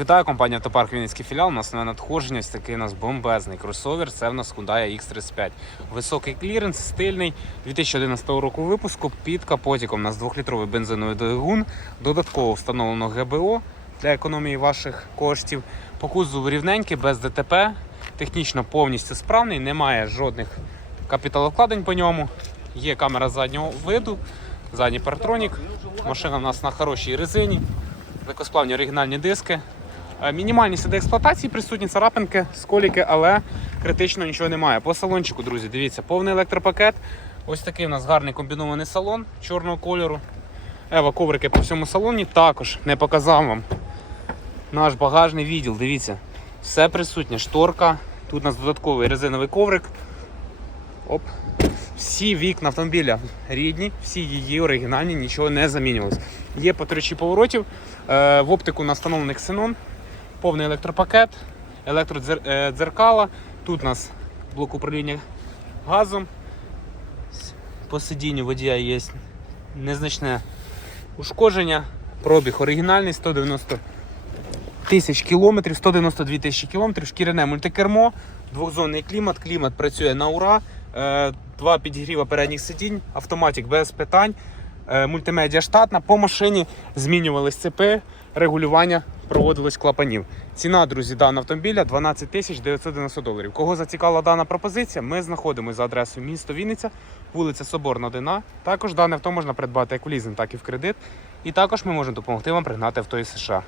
Вітаю, компанія Автопарк Вінницький філіал. У нас нове надходження, ось такий у нас бомбезний кросовер. Це в нас Hyundai X35. Високий кліренс, стильний 2011 року випуску під капотиком. У нас 2-літровий бензиновий двигун. Додатково встановлено ГБО для економії ваших коштів. По кузову рівненький, без ДТП. Технічно повністю справний, немає жодних капіталовкладень по ньому. Є камера заднього виду, задній паратронік. Машина у нас на хорошій резині. Легкосплавні оригінальні диски. Е, Мінімальні сліди експлуатації присутні царапинки, сколіки, але критично нічого немає. По салончику, друзі, дивіться, повний електропакет. Ось такий у нас гарний комбінований салон чорного кольору. Ева коврики по всьому салоні. Також не показав вам наш багажний відділ. Дивіться, все присутнє. Шторка. Тут у нас додатковий резиновий коврик. Оп. Всі вікна автомобіля рідні, всі її оригінальні, нічого не замінювалось. Є по тричі поворотів. Е, В оптику настановлений ксенон, повний електропакет, електродзеркала. Тут у нас блок управління газом. По сидінню водія є незначне ушкодження. Пробіг оригінальний 190 тисяч кілометрів, 192 тисячі кілометрів, шкіряне мультикермо, двохзонний клімат, клімат працює на ура, е, два підігріва передніх сидінь, автоматик без питань, е, мультимедіа штатна. По машині змінювались цепи, регулювання проводилось клапанів. Ціна, друзі, даного автомобіля 12 тисяч 990 доларів. Кого зацікавила дана пропозиція, ми знаходимося за адресою місто Вінниця, вулиця Соборна 1А. Також дане авто можна придбати як в лізинг, так і в кредит. І також ми можемо допомогти вам пригнати авто із США.